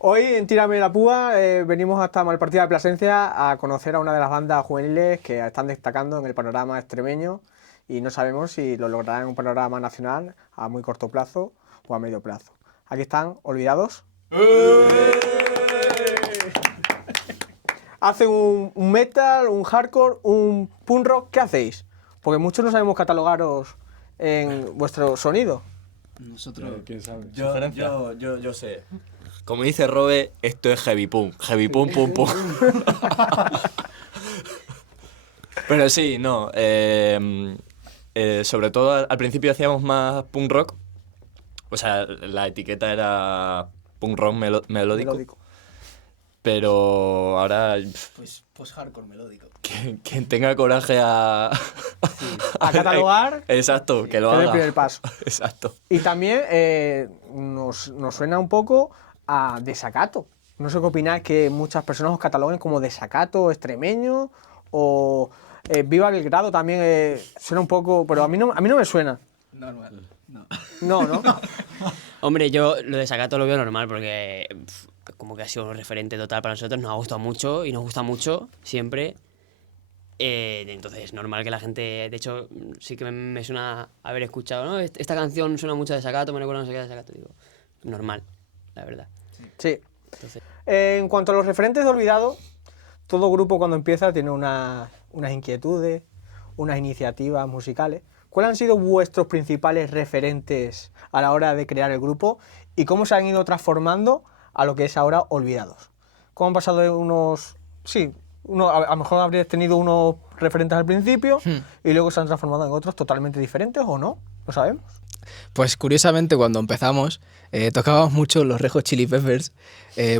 Hoy en Tírame la Púa venimos hasta Malpartida de Plasencia a conocer a una de las bandas juveniles que están destacando en el panorama extremeño y no sabemos si lo lograrán en un panorama nacional a muy corto plazo o a medio plazo. Aquí están Olvidados. Hacen un metal, un hardcore, un punk rock. ¿Qué hacéis? Porque muchos no sabemos catalogaros en vuestro sonido. Nosotros, ¿Quién sabe? Yo sé. Como dice Robe, esto es heavy punk. Heavy punk, pum, pum. Pero sí, no. Sobre todo al principio hacíamos más punk rock. O sea, la etiqueta era punk rock melódico. Pero ahora, pues hardcore melódico. quien tenga coraje a catalogar. Exacto, que lo Es haga. el primer paso. Exacto. Y también nos suena un poco a desacato. No sé qué opináis que muchas personas os cataloguen como desacato extremeño o Viva Belgrado también suena un poco, pero a mí no me suena. Normal, no. No. Hombre, yo lo de Sacato lo veo normal porque como que ha sido un referente total para nosotros, nos ha gustado mucho y nos gusta mucho siempre. Entonces es normal que la gente, de hecho, sí que me suena haber escuchado, ¿no? Esta canción suena mucho de Sacato, me recuerda no sé qué de Sacato, digo, normal, la verdad. Sí. Entonces, En cuanto a los referentes de Olvidado, todo grupo cuando empieza tiene unas inquietudes, unas iniciativas musicales. ¿Cuáles han sido vuestros principales referentes a la hora de crear el grupo y cómo se han ido transformando a lo que es ahora Olvidados? ¿Cómo han pasado de unos... Sí, a lo mejor habréis tenido unos referentes al principio y luego se han transformado en otros totalmente diferentes o no? ¿Lo sabemos? Pues curiosamente cuando empezamos tocábamos mucho los Red Hot Chili Peppers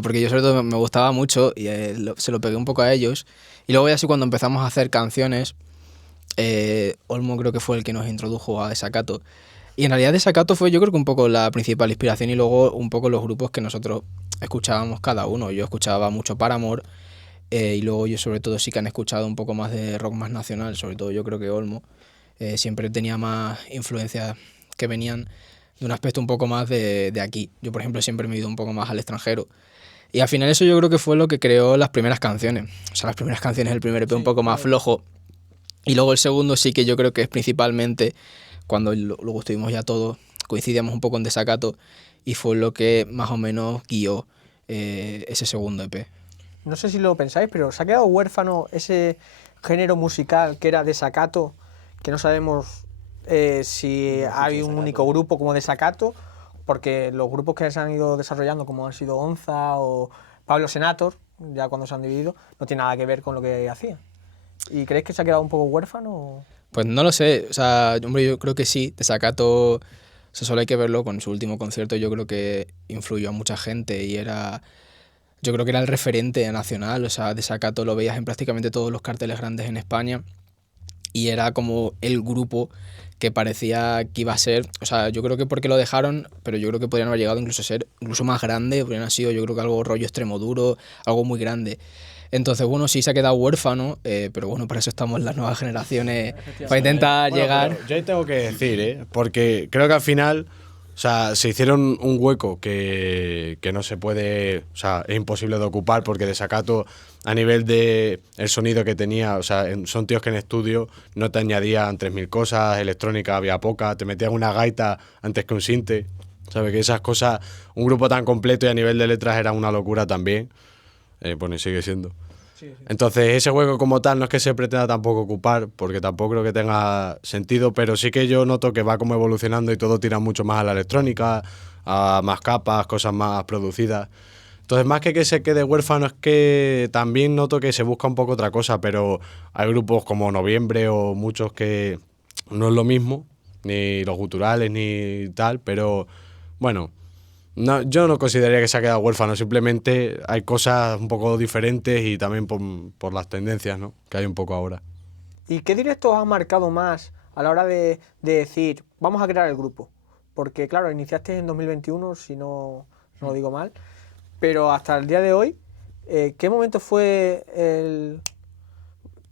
porque yo sobre todo me gustaba mucho y se lo pegué un poco a ellos y luego ya así cuando empezamos a hacer canciones Olmo creo que fue el que nos introdujo a Desacato y en realidad Desacato fue yo creo que un poco la principal inspiración y luego un poco los grupos que nosotros escuchábamos cada uno. Yo escuchaba mucho Paramore y luego yo sobre todo sí que han escuchado un poco más de rock más nacional, sobre todo yo creo que Olmo siempre tenía más influencias que venían de un aspecto un poco más de aquí. Yo, por ejemplo, siempre me he ido un poco más al extranjero. Y al final eso yo creo que fue lo que creó las primeras canciones. O sea, las primeras canciones, el primer EP un poco más flojo. Y luego el segundo sí que yo creo que es principalmente cuando luego estuvimos ya todos, coincidíamos un poco en Desacato y fue lo que más o menos guió ese segundo EP. No sé si lo pensáis, pero ¿se ha quedado huérfano ese género musical que era Desacato, que no sabemos si hay un único grupo como Desacato, porque los grupos que se han ido desarrollando, como han sido Onza o Pablo Senator, ya cuando se han dividido, no tiene nada que ver con lo que hacían? ¿Y creéis que se ha quedado un poco huérfano? Pues no lo sé, o sea, hombre, yo creo que sí, Desacato, o sea, solo hay que verlo con su último concierto, yo creo que influyó a mucha gente y yo creo que era el referente nacional, o sea, Desacato lo veías en prácticamente todos los carteles grandes en España y era como el grupo que parecía que iba a ser, o sea, yo creo que porque lo dejaron, pero yo creo que podrían haber llegado incluso a ser incluso más grande, podrían haber sido yo creo que algo rollo extremo duro, algo muy grande. Entonces, bueno, sí se ha quedado huérfano, pero bueno, para eso estamos las nuevas generaciones, para intentar llegar. Yo ahí tengo que decir, porque creo que al final, o sea, se hicieron un hueco que no se puede, o sea, es imposible de ocupar porque Desacato a nivel de el sonido que tenía, o sea, son tíos que en estudio no te añadían 3000 cosas, electrónica había poca, te metían una gaita antes que un sinte, ¿sabes? Que esas cosas, un grupo tan completo y a nivel de letras era una locura también, bueno, y sigue siendo. Sí. Entonces ese hueco como tal no es que se pretenda tampoco ocupar, porque tampoco creo que tenga sentido, pero sí que yo noto que va como evolucionando y todo tira mucho más a la electrónica, a más capas, cosas más producidas. Entonces más que se quede huérfano es que también noto que se busca un poco otra cosa, pero hay grupos como Noviembre o muchos que no es lo mismo, ni los guturales ni tal, pero bueno... No, yo no consideraría que se ha quedado huérfano, simplemente hay cosas un poco diferentes y también por las tendencias, ¿no?, que hay un poco ahora. ¿Y qué directos has marcado más a la hora de decir, vamos a crear el grupo? Porque claro, iniciaste en 2021, si no lo digo mal, pero hasta el día de hoy, ¿qué momento fue el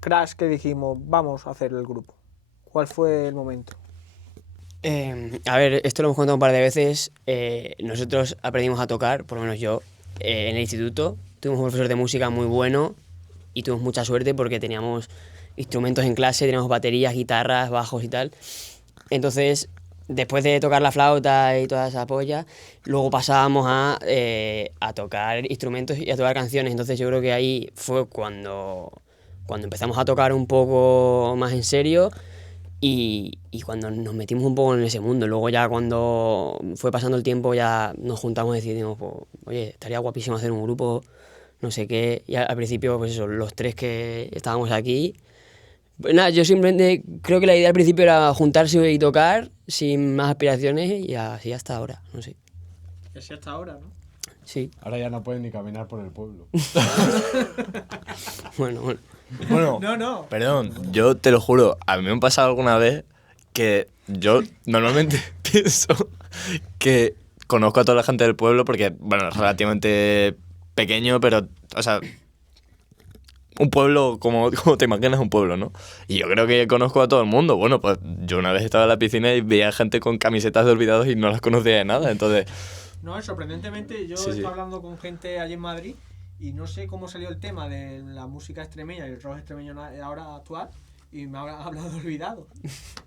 crash que dijimos, vamos a hacer el grupo? ¿Cuál fue el momento? a ver, esto lo hemos contado un par de veces. Nosotros aprendimos a tocar, por lo menos yo, en el instituto tuvimos un profesor de música muy bueno y tuvimos mucha suerte porque teníamos instrumentos en clase, teníamos baterías, guitarras, bajos y tal. Entonces, después de tocar la flauta y toda esa polla, luego pasábamos a tocar instrumentos y a tocar canciones. Entonces yo creo que ahí fue cuando empezamos a tocar un poco más en serio y cuando nos metimos un poco en ese mundo. Luego ya cuando fue pasando el tiempo ya nos juntamos y decidimos, pues, oye, estaría guapísimo hacer un grupo, no sé qué. Y al principio, pues eso, los tres que estábamos aquí. Pues nada, yo simplemente creo que la idea al principio era juntarse y tocar sin más aspiraciones y así hasta ahora, no sé. Y así hasta ahora, ¿no? Sí, Ahora ya no pueden ni caminar por el pueblo. bueno. Bueno, No. perdón, yo te lo juro, a mí me ha pasado alguna vez que yo normalmente pienso que conozco a toda la gente del pueblo porque, bueno, es relativamente pequeño, pero, o sea, un pueblo, como te imaginas un pueblo, ¿no? Y yo creo que conozco a todo el mundo. Bueno, pues yo una vez estaba en la piscina y veía gente con camisetas de Olvidados y no las conocía de nada, entonces... No, sorprendentemente, yo Sí, estoy sí. hablando con gente allí en Madrid y no sé cómo salió el tema de la música extremeña y el rock extremeño ahora actual y me ha hablado de Olvidado.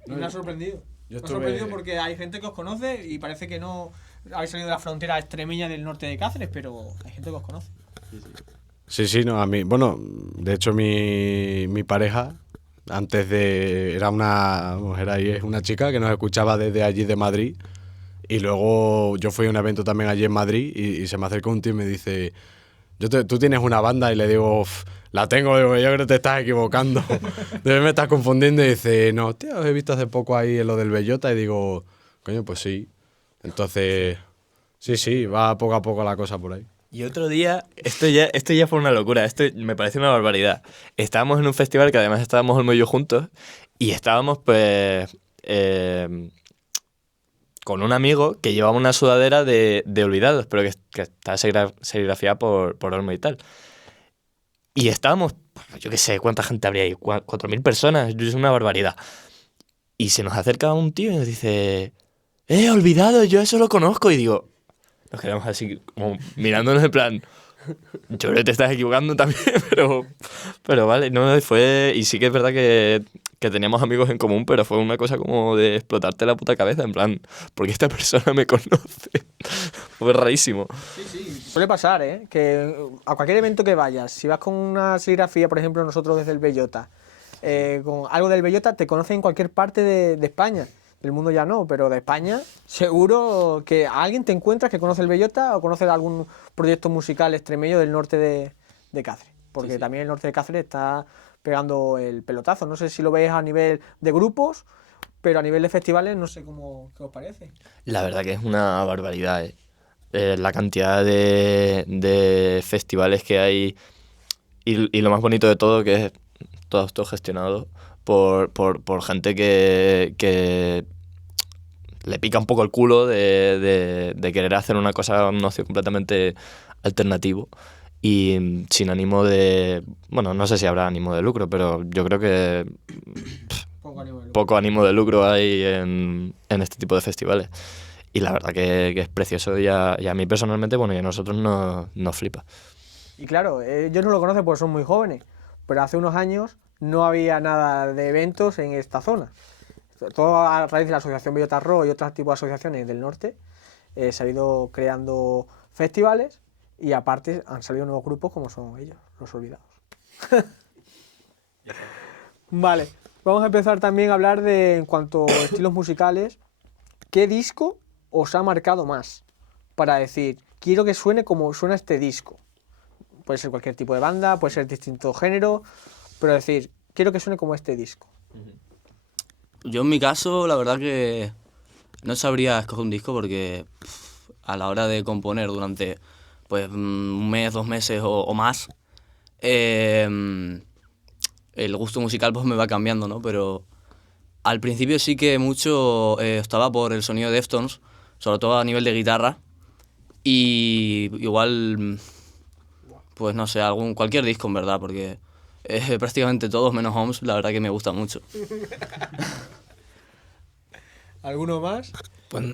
Y me ha sorprendido. Me ha sorprendido porque hay gente que os conoce y parece que no habéis salido de la frontera extremeña del norte de Cáceres, pero hay gente que os conoce. Sí, no, a mí, bueno, de hecho mi pareja, antes de, era una mujer ahí, es una chica que nos escuchaba desde allí de Madrid, y luego yo fui a un evento también allí en Madrid y se me acercó un tío y me dice, tú tienes una banda, y le digo, la tengo, digo, yo creo que te estás equivocando, me estás confundiendo, y dice, no, tío, os he visto hace poco ahí en lo del Bellota, y digo, coño, pues sí, entonces, sí, va poco a poco la cosa por ahí. Y otro día, esto ya fue una locura, esto me parece una barbaridad. Estábamos en un festival que además estábamos Olmo y yo juntos y estábamos pues con un amigo que llevaba una sudadera de Olvidados, pero que estaba serigrafiada por Olmo y tal. Y estábamos, yo qué sé, ¿cuánta gente habría ahí? 4.000 personas, es una barbaridad. Y se nos acerca un tío y nos dice, Olvidados, yo eso lo conozco. Y digo... Nos quedamos así, como mirándonos en plan... Yo creo que te estás equivocando también, pero vale, no fue... Y sí que es verdad que teníamos amigos en común, pero fue una cosa como de explotarte la puta cabeza, en plan... ¿Por qué esta persona me conoce? Fue rarísimo. Sí, suele pasar, ¿eh? Que a cualquier evento que vayas, si vas con una serigrafía, por ejemplo, nosotros desde el Bellota, con algo del Bellota, te conocen en cualquier parte de España. Del mundo ya no, pero de España seguro que alguien te encuentras que conoce el Bellota o conoce algún proyecto musical extremeño del norte de Cáceres. Porque Sí. también el norte de Cáceres está pegando el pelotazo. No sé si lo veis a nivel de grupos, pero a nivel de festivales no sé qué os parece. La verdad que es una barbaridad, la cantidad de festivales que hay y lo más bonito de todo que es todo esto gestionado por gente que le pica un poco el culo de querer hacer una cosa, un ocio completamente alternativo y sin ánimo de... Bueno, no sé si habrá ánimo de lucro, pero yo creo que poco ánimo de lucro hay en este tipo de festivales. Y la verdad que es precioso y a mí personalmente, bueno, y a nosotros nos flipa. Y claro, ellos no lo conocen porque son muy jóvenes, pero hace unos años no había nada de eventos en esta zona. Todo a raíz de la Asociación Bellota Rock y otros tipos de asociaciones del norte, se ha ido creando festivales y aparte han salido nuevos grupos como son ellos, Los Olvidados. Vale, vamos a empezar también a hablar de, en cuanto a estilos musicales, ¿qué disco os ha marcado más? Para decir, quiero que suene como suena este disco. Puede ser cualquier tipo de banda, puede ser distinto género, pero decir, quiero que suene como este disco. Yo en mi caso, la verdad que no sabría escoger un disco porque a la hora de componer durante pues un mes, 2 meses o más, el gusto musical pues me va cambiando, ¿no? Pero al principio sí que mucho estaba por el sonido de Deftones, sobre todo a nivel de guitarra, y igual, pues no sé, cualquier disco en verdad, porque prácticamente todos menos Homes, la verdad que me gusta mucho. ¿Alguno más? Pues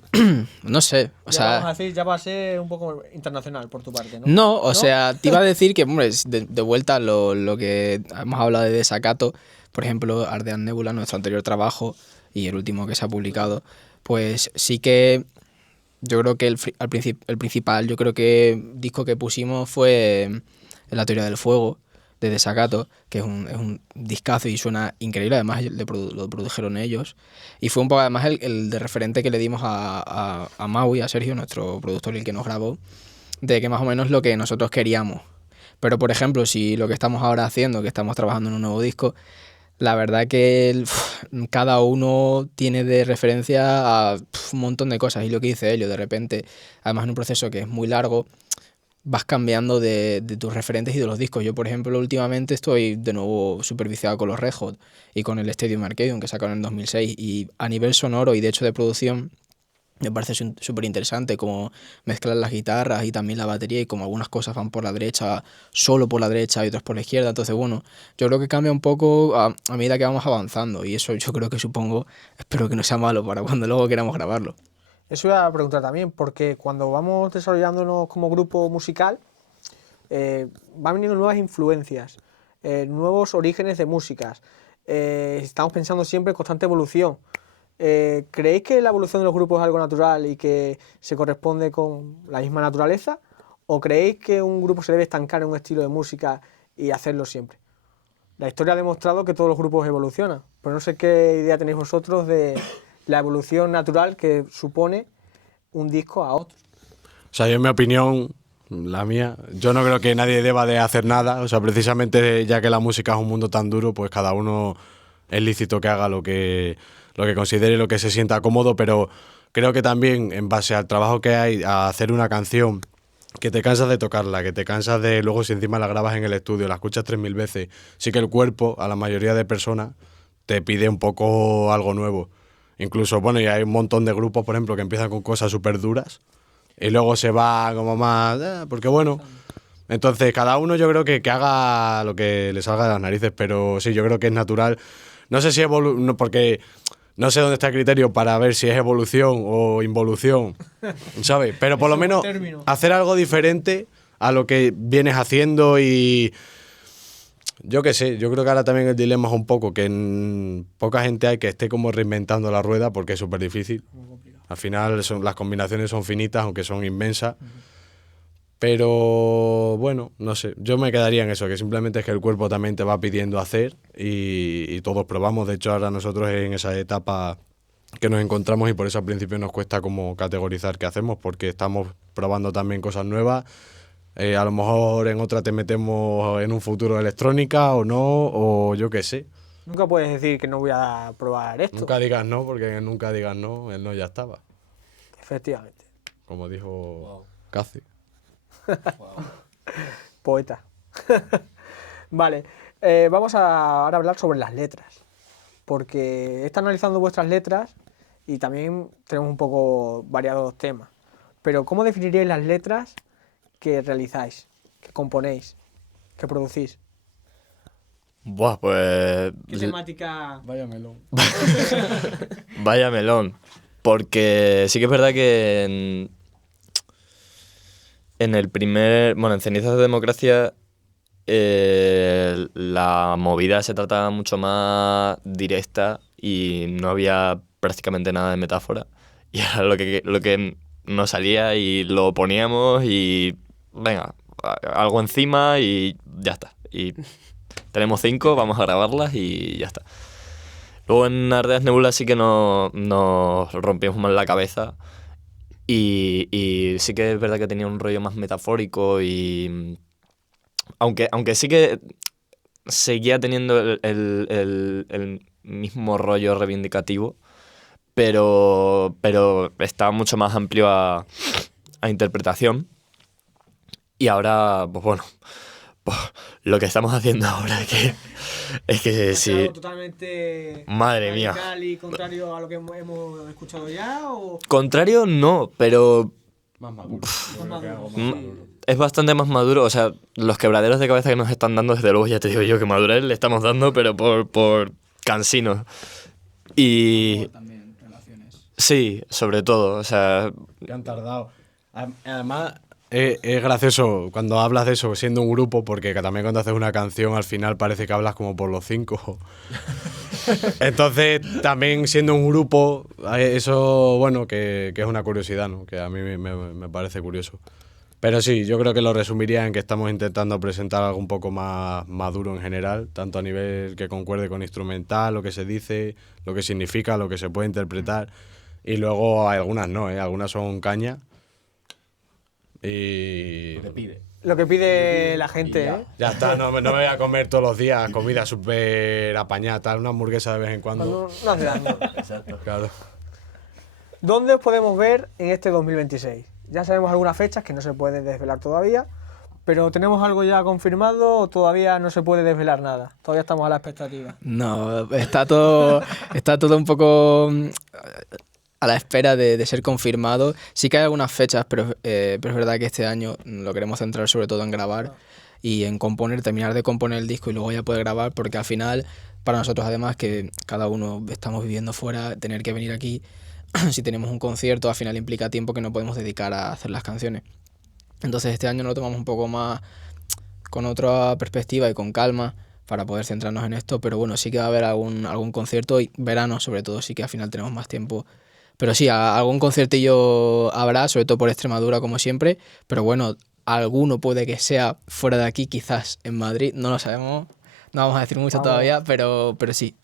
no sé, o Ya sea... vamos a decir, ya va a ser un poco internacional por tu parte, ¿no? No, o sea, te iba a decir que, hombre, de vuelta lo que hemos hablado de Desacato, por ejemplo, Ardean Nebula, nuestro anterior trabajo y el último que se ha publicado, pues sí que yo creo que el principal, yo creo que disco que pusimos fue La teoría del fuego, de Desacato, que es un discazo y suena increíble, además lo produjeron ellos. Y fue un poco además el de referente que le dimos a Maui, a Sergio, nuestro productor, el que nos grabó, de que más o menos lo que nosotros queríamos. Pero, por ejemplo, si lo que estamos ahora haciendo, que estamos trabajando en un nuevo disco, la verdad que cada uno tiene de referencia a un montón de cosas. Y lo que dice Helio, de repente, además en un proceso que es muy largo, vas cambiando de tus referentes y de los discos. Yo, por ejemplo, últimamente estoy de nuevo súper viciado con los Red Hot y con el Stadium Arcadium que sacaron en 2006. Y a nivel sonoro y de hecho de producción, me parece súper interesante cómo mezclan las guitarras y también la batería y como algunas cosas van por la derecha, solo por la derecha y otras por la izquierda. Entonces, bueno, yo creo que cambia un poco a medida que vamos avanzando y eso yo creo que espero que no sea malo para cuando luego queramos grabarlo. Eso iba a preguntar también, porque cuando vamos desarrollándonos como grupo musical, van viniendo nuevas influencias, nuevos orígenes de músicas. Estamos pensando siempre en constante evolución. ¿Creéis que la evolución de los grupos es algo natural y que se corresponde con la misma naturaleza? ¿O creéis que un grupo se debe estancar en un estilo de música y hacerlo siempre? La historia ha demostrado que todos los grupos evolucionan, pero no sé qué idea tenéis vosotros de la evolución natural que supone un disco a otro. O sea, yo en mi opinión, la mía, yo no creo que nadie deba de hacer nada. O sea, precisamente ya que la música es un mundo tan duro, pues cada uno es lícito que haga lo que considere y lo que se sienta cómodo, pero creo que también en base al trabajo que hay a hacer una canción, que te cansas de tocarla, que te cansas de luego si encima la grabas en el estudio, la escuchas 3000 veces, sí que el cuerpo, a la mayoría de personas, te pide un poco algo nuevo. Incluso, bueno, y hay un montón de grupos, por ejemplo, que empiezan con cosas súper duras y luego se va como más... porque bueno, entonces cada uno yo creo que haga lo que le salga de las narices, pero sí, yo creo que es natural. No sé si no, porque no sé dónde está el criterio para ver si es evolución o involución, ¿sabes? Pero por lo menos hacer algo diferente a lo que vienes haciendo y... Yo qué sé, yo creo que ahora también el dilema es un poco que poca gente hay que esté como reinventando la rueda porque es súper difícil. Al final las combinaciones son finitas, aunque son inmensas. Pero bueno, no sé, yo me quedaría en eso, que simplemente es que el cuerpo también te va pidiendo hacer y todos probamos. De hecho, ahora nosotros en esa etapa que nos encontramos y por eso al principio nos cuesta como categorizar qué hacemos porque estamos probando también cosas nuevas. A lo mejor en otra te metemos en un futuro electrónica o no, o yo qué sé. Nunca puedes decir que no voy a probar esto. Nunca digas no, porque nunca digas no, el no ya estaba. Efectivamente. Como dijo Casi. Poeta. Vale, vamos a ahora hablar sobre las letras. Porque he estado analizando vuestras letras y también tenemos un poco variados temas. Pero ¿cómo definiríais las letras que realizáis, que componéis, que producís? Buah, pues... ¿Qué temática? Vaya melón. Vaya melón. Porque sí que es verdad que en el primer... Bueno, en Cenizas de Democracia la movida se trataba mucho más directa y no había prácticamente nada de metáfora. Y era lo que nos salía y lo poníamos y... Venga, algo encima y ya está. Y tenemos 5, vamos a grabarlas y ya está. Luego en Ardeas Nebula sí que nos rompimos más la cabeza y sí que es verdad que tenía un rollo más metafórico y... Aunque sí que seguía teniendo el mismo rollo reivindicativo, pero estaba mucho más amplio a interpretación. Y ahora, pues bueno, pues lo que estamos haciendo ahora es que sí. ¿Algo totalmente Madre mía. radical y contrario a lo que hemos escuchado ya? ¿O Contrario no, pero Más maduro. más maduro? es bastante más maduro. O sea, los quebraderos de cabeza que nos están dando, desde luego ya te digo yo que madurez le estamos dando, pero por cansinos. Y También relaciones. Sí, sobre todo, o sea, Que han tardado. Además, es gracioso cuando hablas de eso siendo un grupo, porque también cuando haces una canción al final parece que hablas como por los 5. Entonces, también siendo un grupo, eso, bueno, que es una curiosidad, ¿no? Que a mí me parece curioso. Pero sí, yo creo que lo resumiría en que estamos intentando presentar algo un poco más maduro en general, tanto a nivel que concuerde con instrumental, lo que se dice, lo que significa, lo que se puede interpretar. Y luego hay algunas no, ¿eh? Algunas son caña. Y Lo que pide la gente, ¿eh? ya está, no me voy a comer todos los días comida súper apañada, tal, una hamburguesa de vez en cuando. No hace daño. Claro. ¿Dónde os podemos ver en este 2026? Ya sabemos algunas fechas que no se pueden desvelar todavía, pero ¿tenemos algo ya confirmado o todavía no se puede desvelar nada? Todavía estamos a la expectativa. No, está todo un poco a la espera de ser confirmado. Sí que hay algunas fechas, pero es verdad que este año lo queremos centrar sobre todo en grabar y en componer, terminar de componer el disco y luego ya poder grabar, porque al final, para nosotros además, que cada uno estamos viviendo fuera, tener que venir aquí, si tenemos un concierto, al final implica tiempo que no podemos dedicar a hacer las canciones. Entonces este año lo tomamos un poco más con otra perspectiva y con calma para poder centrarnos en esto, pero bueno, sí que va a haber algún concierto y verano sobre todo, sí que al final tenemos más tiempo. Pero sí, algún conciertillo habrá, sobre todo por Extremadura como siempre, pero bueno, alguno puede que sea fuera de aquí, quizás en Madrid, no lo sabemos, no vamos a decir mucho todavía, pero sí.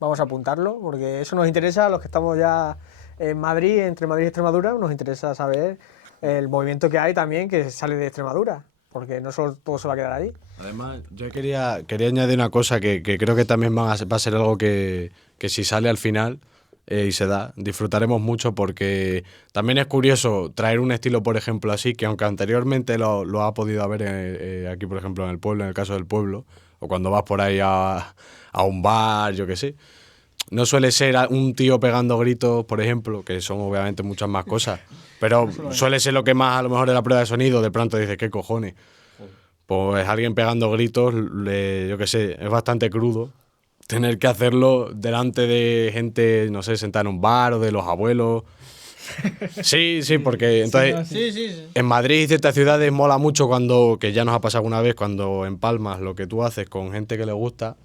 Vamos a apuntarlo porque eso nos interesa a los que estamos ya en Madrid, entre Madrid y Extremadura, nos interesa saber el movimiento que hay también que sale de Extremadura, porque no solo todo se va a quedar ahí. Además, yo quería añadir una cosa que creo que también va a ser algo que si sale al final y se da, disfrutaremos mucho, porque también es curioso traer un estilo, por ejemplo, así, que aunque anteriormente lo ha podido haber aquí, por ejemplo, en el pueblo, en el caso del pueblo, o cuando vas por ahí a un bar, yo qué sé, no suele ser un tío pegando gritos, por ejemplo, que son obviamente muchas más cosas, pero suele ser lo que más a lo mejor en la prueba de sonido de pronto dices, ¿qué cojones? Pues alguien pegando gritos, yo qué sé, es bastante crudo tener que hacerlo delante de gente, no sé, sentada en un bar o de los abuelos. Sí, porque entonces en Madrid y ciertas ciudades mola mucho cuando, que ya nos ha pasado alguna vez, cuando empalmas lo que tú haces con gente que le gusta,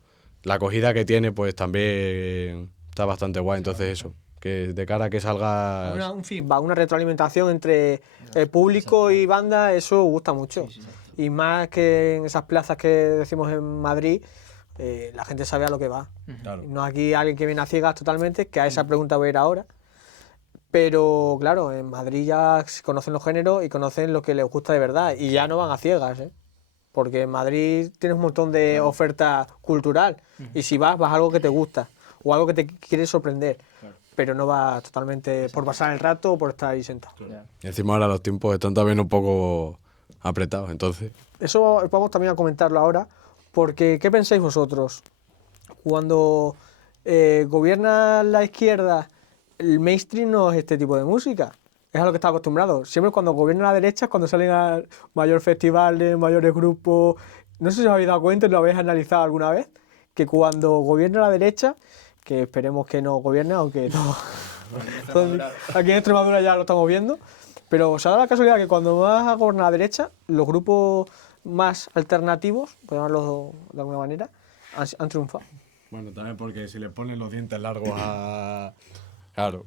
la acogida que tiene pues también está bastante guay. Entonces eso, que de cara a que salga... Un feedback, una retroalimentación entre el público y banda, eso gusta mucho. Y más que en esas plazas que decimos en Madrid, la gente sabe a lo que va. Claro. No aquí alguien que viene a ciegas totalmente, que a esa pregunta voy a ir ahora. Pero claro, en Madrid ya conocen los géneros y conocen lo que les gusta de verdad. Y ya no van a ciegas, ¿eh? Porque en Madrid tienes un montón de oferta cultural. Y si vas a algo que te gusta o algo que te quiere sorprender. Pero no vas totalmente por pasar el rato o por estar ahí sentado. Y encima ahora los tiempos están también un poco apretados, entonces... Eso vamos también a comentarlo ahora, porque ¿qué pensáis vosotros? Cuando gobierna la izquierda, el mainstream no es este tipo de música, es a lo que está acostumbrado. Siempre cuando gobierna la derecha es cuando salen a mayores festivales, mayores grupos. No sé si os habéis dado cuenta y lo habéis analizado alguna vez, que cuando gobierna la derecha, que esperemos que no gobierne, aunque no, aquí en Extremadura ya lo estamos viendo, pero se ha dado la casualidad que cuando más gobierna la derecha, los grupos más alternativos, por llamarlos de alguna manera, han triunfado. Bueno, también porque si le ponen los dientes largos a... Claro.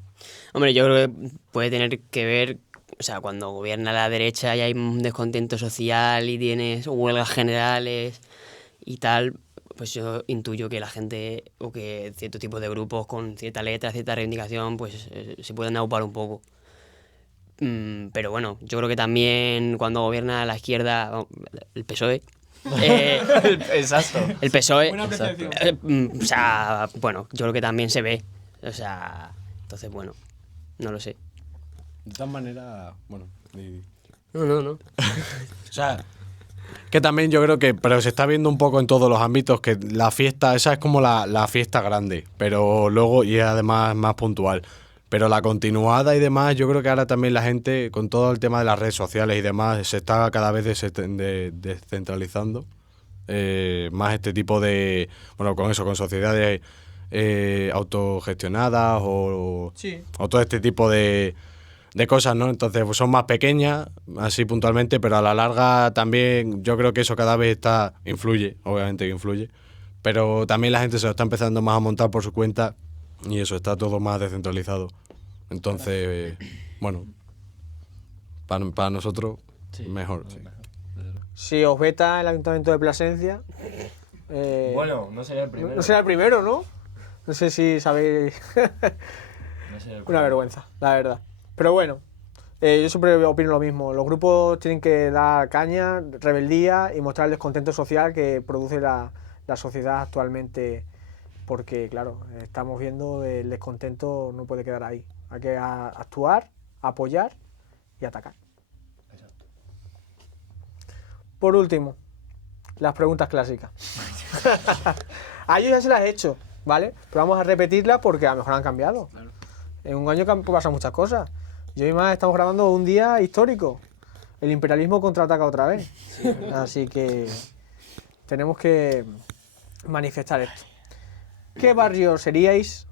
Hombre, yo creo que puede tener que ver, o sea, cuando gobierna la derecha y hay un descontento social y tienes huelgas generales y tal, pues yo intuyo que la gente o que cierto tipo de grupos con cierta letra, cierta reivindicación, pues se pueden aupar un poco. Pero bueno, yo creo que también cuando gobierna la izquierda, el PSOE, Exacto. el PSOE, Buena apreciación. o sea, bueno, yo creo que también se ve, o sea, entonces bueno, no lo sé. De todas maneras, bueno... No. O sea, que también yo creo que, pero se está viendo un poco en todos los ámbitos, que la fiesta, esa es como la fiesta grande, pero luego, y además más puntual. Pero la continuada y demás, yo creo que ahora también la gente, con todo el tema de las redes sociales y demás, se está cada vez descentralizando. Más este tipo de, bueno, con eso, con sociedades autogestionadas Sí. o todo este tipo de cosas, ¿no? Entonces pues son más pequeñas, así puntualmente, pero a la larga también yo creo que eso cada vez influye, obviamente que influye, pero también la gente se lo está empezando más a montar por su cuenta y eso, está todo más descentralizado. Entonces, bueno, para nosotros mejor. Sí. Si os veta el Ayuntamiento de Plasencia... Bueno, no sería el primero. no será el primero, ¿no? No sé si sabéis... No sería el Una primero. vergüenza, la verdad. Pero bueno, yo siempre opino lo mismo. Los grupos tienen que dar caña, rebeldía y mostrar el descontento social que produce la sociedad actualmente. Porque, claro, estamos viendo el descontento no puede quedar ahí. Hay que actuar, apoyar y atacar. Por último, las preguntas clásicas. A ellos ya se las he hecho, ¿vale? Pero vamos a repetirlas porque a lo mejor han cambiado. En un año pasan muchas cosas. Yo y más estamos grabando un día histórico. El imperialismo contraataca otra vez. Así que tenemos que manifestar esto. ¿Qué barrio seríais?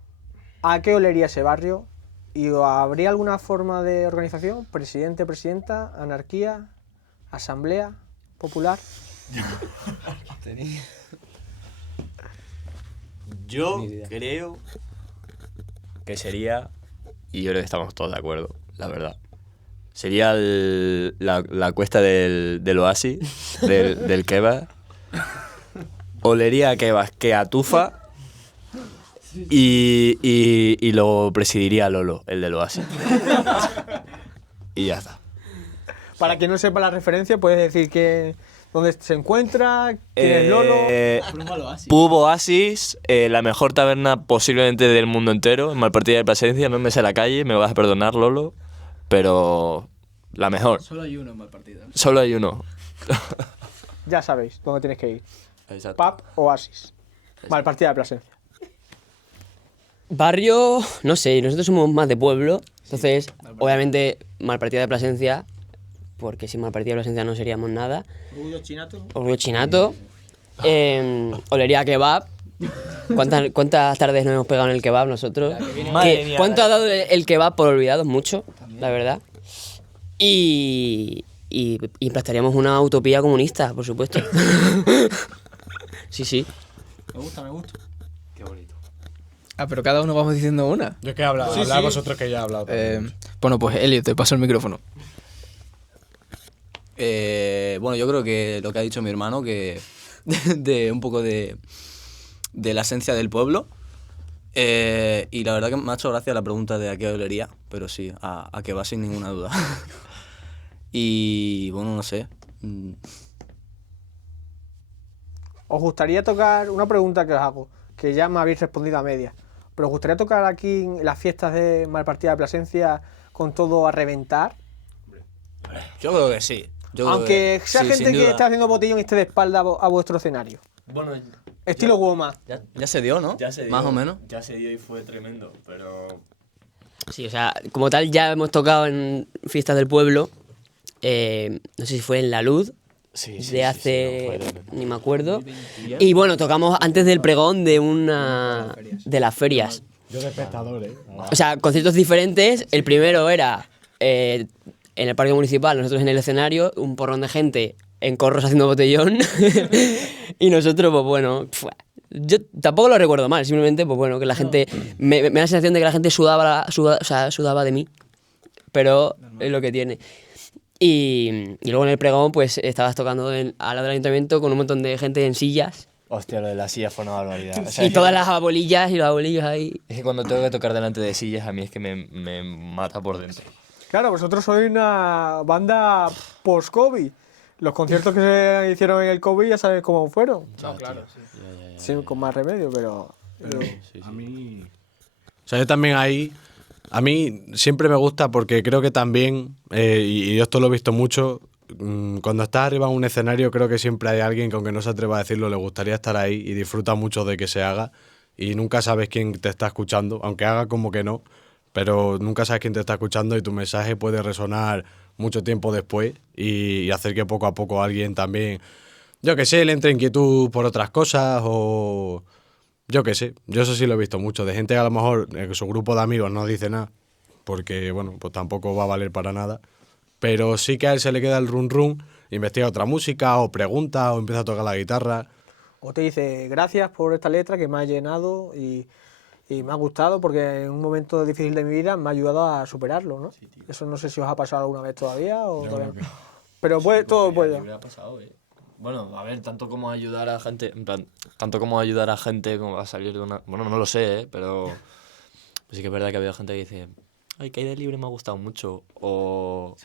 ¿A qué olería ese barrio? ¿Y habría alguna forma de organización? ¿Presidente, presidenta? ¿Anarquía? ¿Asamblea popular? Yo creo que sería, y yo creo que estamos todos de acuerdo, la verdad, sería la cuesta del oasis, del kebab. Olería a kebab que a tufa y lo presidiría Lolo, el del oasis. Y ya está. Para quien no sepa la referencia, puedes decir que dónde se encuentra, quién es Lolo. Pub Oasis, la mejor taberna posiblemente del mundo entero, en Malpartida de Plasencia, no me sé la calle, me vas a perdonar, Lolo, pero la mejor. Solo hay uno en Malpartida. Solo hay uno. Ya sabéis dónde tienes que ir. Exacto. Pub Oasis. Malpartida de Plasencia. Barrio, no sé, nosotros somos más de pueblo, entonces, obviamente, Malpartida de Plasencia, porque sin Malpartida de Plasencia no seríamos nada. Orgullo chinato. Orgullo chinato. Olería a kebab. ¿Cuántas tardes nos hemos pegado en el kebab nosotros? Madre mía, ¿Cuánto ha dado el kebab por olvidados? Mucho, la verdad. Y implantaríamos una utopía comunista, por supuesto. Sí, sí. Me gusta. Qué bonito. Ah, pero cada uno vamos diciendo una. Yo es que he hablado, Sí, hablad sí. vosotros que ya he hablado. también. Bueno, pues Elio, te paso el micrófono. Bueno, yo creo que lo que ha dicho mi hermano, que de un poco de la esencia del pueblo. Y la verdad que me ha hecho gracia la pregunta de a qué olería, pero sí, a que va sin ninguna duda. Y bueno, no sé. ¿Os gustaría tocar una pregunta que os hago? Que ya me habéis respondido a media. ¿Pero os gustaría tocar aquí en las fiestas de Malpartida de Plasencia con todo a reventar? Yo creo que sí. Yo creo Aunque sea sí, gente sin que duda. esté haciendo botellón y esté de espalda a vuestro escenario. Bueno, Estilo Woma. Ya se dio, ¿no? Más o menos. Ya se dio y fue tremendo, pero... Sí, o sea, como tal ya hemos tocado en fiestas del pueblo. No sé si fue en La Luz. De hace... ni me acuerdo. Y bueno, tocamos antes del pregón de una... de las ferias. Yo de espectador, O sea, conciertos diferentes. El primero era en el parque municipal, nosotros en el escenario, un porrón de gente en corros haciendo botellón. Y nosotros, pues bueno, yo tampoco lo recuerdo mal, simplemente, pues bueno, que la gente... Me da la sensación de que la gente sudaba de mí. Pero es lo que tiene. Y luego en el pregón, pues estabas tocando al lado del ayuntamiento con un montón de gente en sillas. Hostia, lo de las sillas fue una barbaridad. O sea, Y todas las abolillas y los abolillos ahí. Es que cuando tengo que tocar delante de sillas, a mí es que me mata por dentro. Claro, vosotros sois una banda post-COVID. Los conciertos que se hicieron en el COVID ya sabes cómo fueron. No, claro. Sí, con más remedio, pero... A mí... O sea, yo también ahí... A mí siempre me gusta porque creo que también, y yo esto lo he visto mucho, cuando estás arriba en un escenario creo que siempre hay alguien que aunque no se atreva a decirlo le gustaría estar ahí y disfruta mucho de que se haga y nunca sabes quién te está escuchando, aunque haga como que no, pero nunca sabes quién te está escuchando y tu mensaje puede resonar mucho tiempo después y hacer que poco a poco alguien también, yo que sé, le entre inquietud por otras cosas o yo qué sé, yo eso sí lo he visto mucho, de gente que a lo mejor su grupo de amigos no dice nada, porque bueno, pues tampoco va a valer para nada, pero sí que a él se le queda el run run, investiga otra música, o pregunta, o empieza a tocar la guitarra. O te dice, gracias por esta letra que me ha llenado y me ha gustado porque en un momento difícil de mi vida me ha ayudado a superarlo, ¿no? Eso no sé si os ha pasado alguna vez todavía o todavía no. Pero todo puede. Me ha pasado, Bueno, a ver, tanto como ayudar a gente, en plan, tanto como ayudar a gente como a salir de una... Bueno, no lo sé, pero pues sí que es verdad que ha habido gente que dice, ay, Caída Libre me ha gustado mucho, o...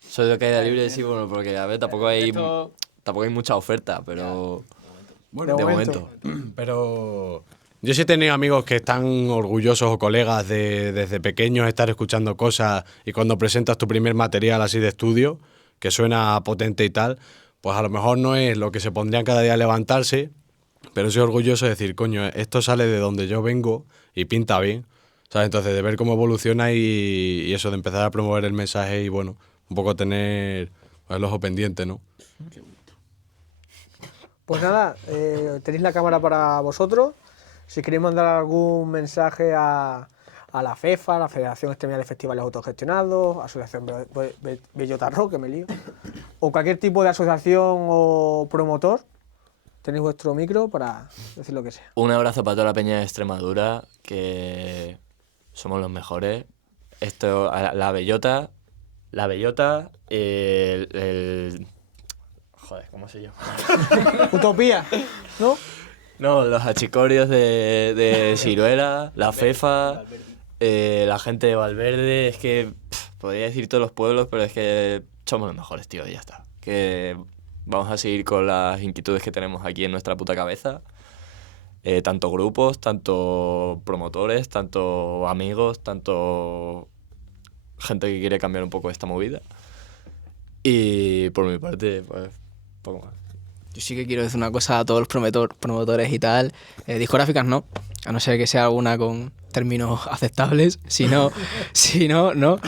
Soy de Caída Libre, sí, bueno, porque a ver, tampoco hay mucha oferta, pero... Bueno, de momento. Pero yo sí he tenido amigos que están orgullosos o colegas de desde pequeños estar escuchando cosas y cuando presentas tu primer material así de estudio, que suena potente y tal, pues a lo mejor no es lo que se pondrían cada día a levantarse, pero soy orgulloso de decir, coño, esto sale de donde yo vengo y pinta bien, ¿sabes? Entonces de ver cómo evoluciona y eso, de empezar a promover el mensaje y bueno, un poco tener el ojo pendiente, ¿no? Pues nada, tenéis la cámara para vosotros. Si queréis mandar algún mensaje a la FEFA, la Federación Extremeña de Festivales Autogestionados, Asociación Bellota Rock, que me lío, o cualquier tipo de asociación o promotor, tenéis vuestro micro para decir lo que sea. Un abrazo para toda la peña de Extremadura, que somos los mejores. Esto, la bellota, joder, ¿cómo se llama? Utopía, ¿no? No, los achicorios de Siruela, la FEFA, la gente de Valverde, es que podría decir todos los pueblos, pero es que somos los mejores, tío, y ya está. Que vamos a seguir con las inquietudes que tenemos aquí en nuestra puta cabeza. Tanto grupos, tanto promotores, tanto amigos, tanto gente que quiere cambiar un poco esta movida. Y por mi parte, pues, poco más. Yo sí que quiero decir una cosa a todos los promotores y tal. Discográficas no, a no ser que sea alguna con términos aceptables. Si no, no.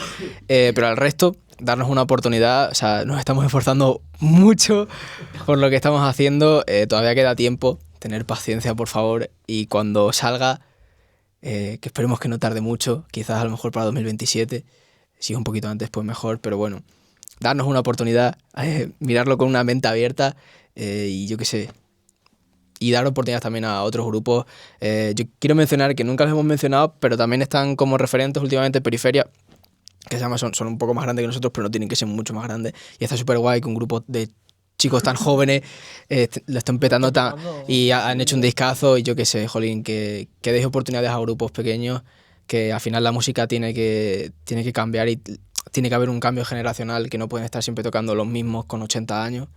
Pero al resto, darnos una oportunidad. O sea, nos estamos esforzando mucho por lo que estamos haciendo. Todavía queda tiempo. Tener paciencia, por favor. Y cuando salga, que esperemos que no tarde mucho, quizás a lo mejor para 2027. Si es un poquito antes, pues mejor. Pero bueno, darnos una oportunidad, mirarlo con una mente abierta. Y yo qué sé, y dar oportunidades también a otros grupos. Yo quiero mencionar que nunca los hemos mencionado, pero también están como referentes últimamente Periferia, que se llama, son un poco más grandes que nosotros, pero no tienen que ser mucho más grandes. Y está súper guay que un grupo de chicos tan jóvenes lo están petando y han hecho un discazo. Y yo qué sé, jolín, que deis oportunidades a grupos pequeños, que al final la música tiene que cambiar y tiene que haber un cambio generacional, que no pueden estar siempre tocando los mismos con 80 años.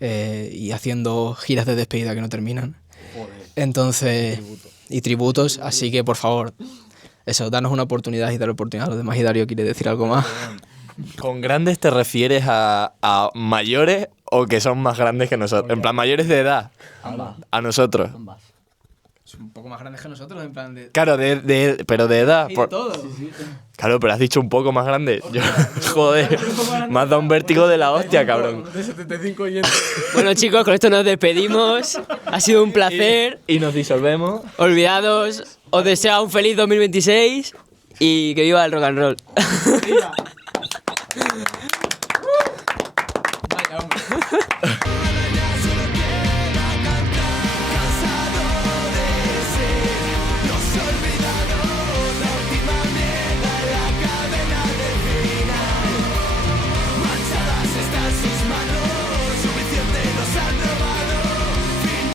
Y haciendo giras de despedida que no terminan. Entonces, y tributos, así que por favor, eso, danos una oportunidad y dar oportunidad a los demás. Y Darío quiere decir algo más. ¿Con grandes te refieres a mayores o que son más grandes que nosotros? En plan, mayores de edad. Ambas. A nosotros. Son un poco más grandes que nosotros, en plan de... Claro, pero de edad. Y de todo. Claro, pero has dicho un poco más grande. Joder, me has dado un vértigo de la hostia, cabrón. De 75 oyentes. Bueno, chicos, con esto nos despedimos. Ha sido un placer. Y nos disolvemos. Olvidados. Os deseo un feliz 2026 y que viva el rock and roll.